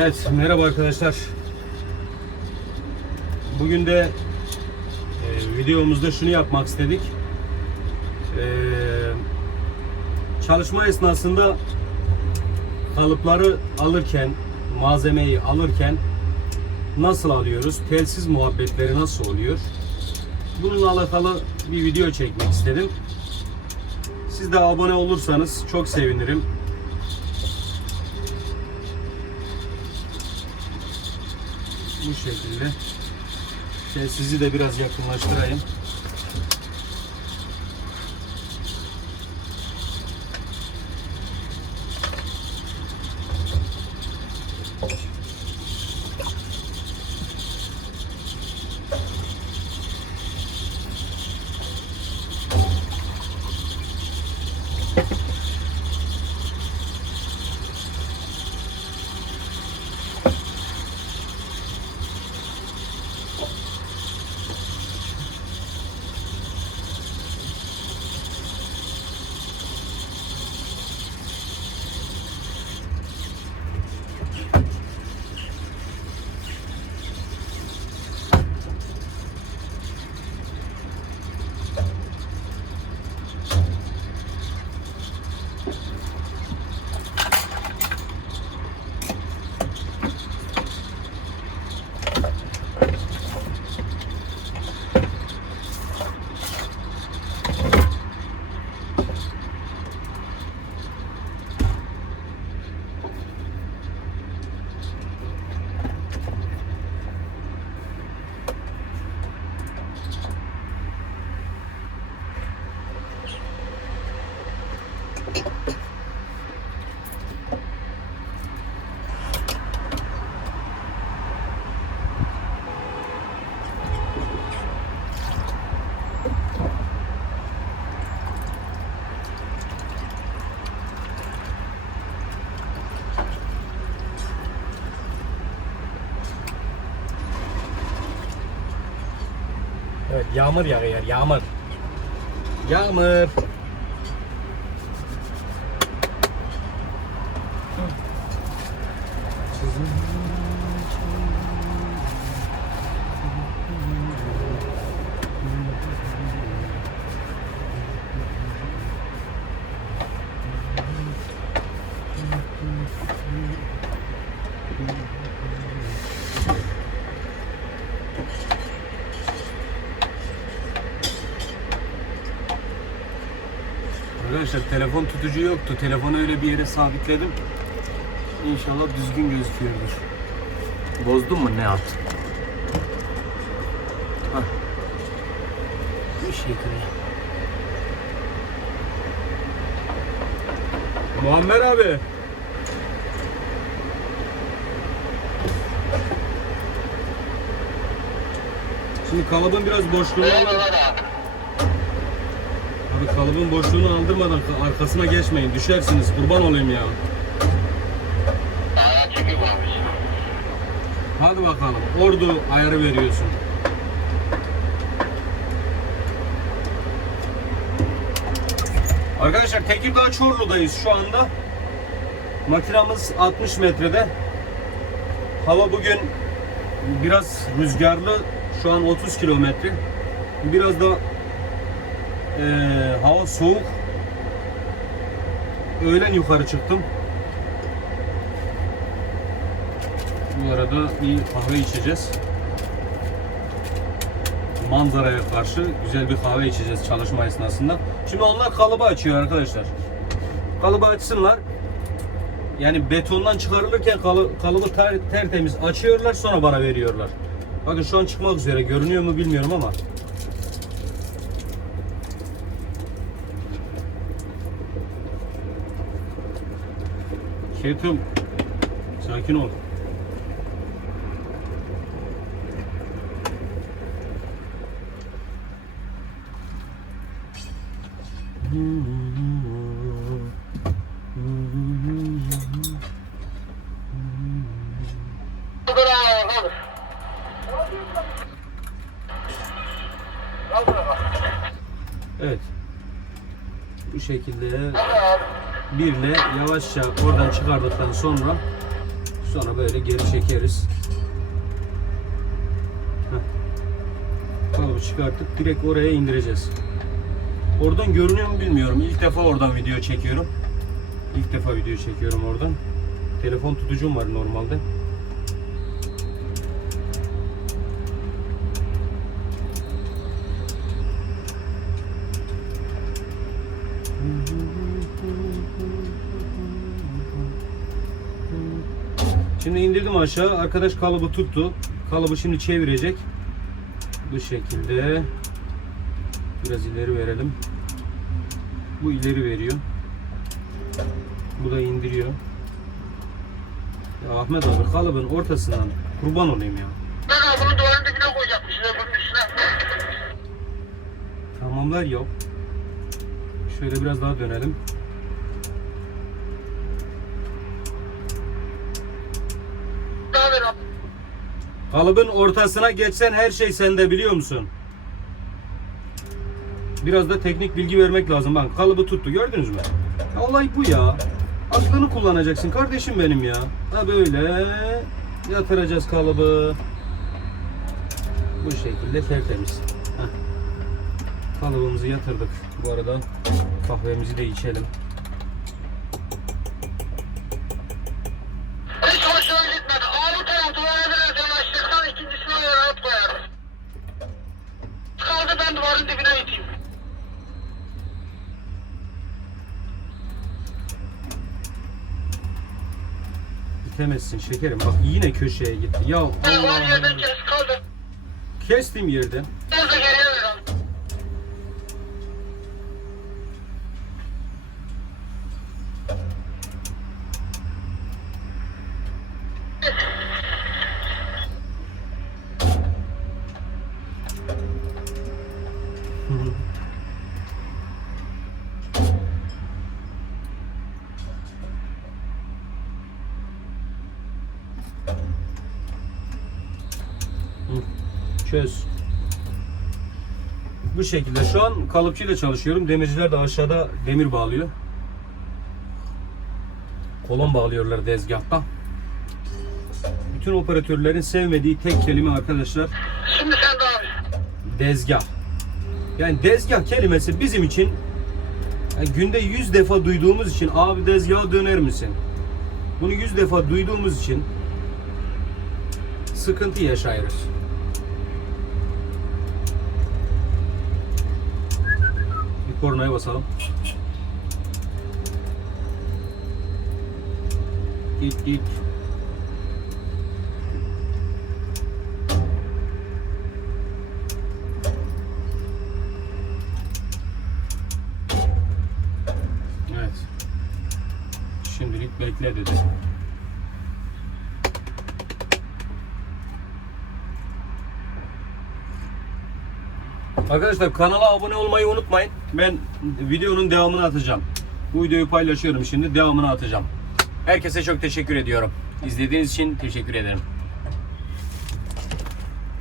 Evet, merhaba arkadaşlar. Bugün de e, videomuzda şunu yapmak istedik. E, çalışma esnasında kalıpları alırken, malzemeyi alırken nasıl alıyoruz? Telsiz muhabbetleri nasıl oluyor? Bununla alakalı bir video çekmek istedim. Siz de abone olursanız çok sevinirim. Bu şekilde. Şöyle sizi de biraz yakınlaştırayım. Evet, yağmur yağıyor, yağmur. Yağmur. Arkadaşlar telefon tutucu yoktu. Telefonu öyle bir yere sabitledim. İnşallah düzgün gözüküyordur. Bozdun mu ne yaptın? Bu şekilde. Muammer abi. Şimdi kalıbın biraz boşluğunu alın. Kalıbın boşluğunu aldırmadan arkasına geçmeyin. Düşersiniz. Kurban olayım ya. Hadi bakalım. Ordu ayarı veriyorsun. Arkadaşlar Tekirdağ Çorlu'dayız şu anda. Makinamız 60 metrede. Hava bugün biraz rüzgarlı. Şu an 30 kilometre. Biraz da eee, hava soğuk. Öğlen yukarı çıktım. Bu arada bir kahve içeceğiz. Manzaraya karşı güzel bir kahve içeceğiz çalışma esnasında. Şimdi onlar kalıbı açıyor arkadaşlar. Kalıbı açsınlar. Yani betondan çıkarılırken kalı, kalıbı ter, tertemiz açıyorlar sonra bana veriyorlar. Bakın şu an çıkmak üzere. Görünüyor mu bilmiyorum ama. Ketum. Sakin ol. Evet. Bu şekilde birle yavaşça oradan çıkardıktan sonra Sonra böyle geri çekeriz. Heh. Kalıbı çıkartıp direkt oraya indireceğiz. Oradan görünüyor mu bilmiyorum. İlk defa oradan video çekiyorum. İlk defa video çekiyorum oradan. Telefon tutucum var normalde. Şimdi indirdim aşağı. Arkadaş kalıbı tuttu. Kalıbı şimdi çevirecek. Bu şekilde. Biraz ileri verelim. Bu ileri veriyor. Bu da indiriyor. Ya Ahmet abi kalıbın ortasından kurban olayım ya. Ben bunu duvarın dibine koyacakmışız öbürünün üstüne. Tamamlar yok. Şöyle biraz daha dönelim. Daha ver abi. Kalıbın ortasına geçsen her şey sende biliyor musun? Biraz da teknik bilgi vermek lazım. Bak kalıbı tuttu gördünüz mü? Ya olay bu ya. Aklını kullanacaksın kardeşim benim ya. Ha böyle yatıracağız kalıbı. Bu şekilde tertemiz. Heh. Kalıbımızı yatırdık. Bu arada kahvemizi de içelim. Hiç hoşuma gitmedi. Abi tamam duvara biraz yanaştırsan ikincisini oraya rahat koyarız. Kaldı ben duvarın dibine iteyim. İtemezsin şekerim. Bak yine köşeye gitti. Ya Ben Allah yerden kes kaldı. Kestim yerden. Biraz da Çöz. Bu şekilde şu an kalıpçıyla çalışıyorum. Demirciler de aşağıda demir bağlıyor. Kolon bağlıyorlar dezgahta. Bütün operatörlerin sevmediği tek kelime arkadaşlar Şimdi sen de dezgah. Yani dezgah kelimesi bizim için yani günde 100 defa duyduğumuz için abi dezgaha döner misin? Bunu 100 defa duyduğumuz için sıkıntı yaşıyoruz. Bir kornaya basalım. Git git. Evet. Şimdilik bekle dedi. Arkadaşlar kanala abone olmayı unutmayın. Ben videonun devamını atacağım. Bu videoyu paylaşıyorum şimdi devamını atacağım. Herkese çok teşekkür ediyorum. İzlediğiniz için teşekkür ederim.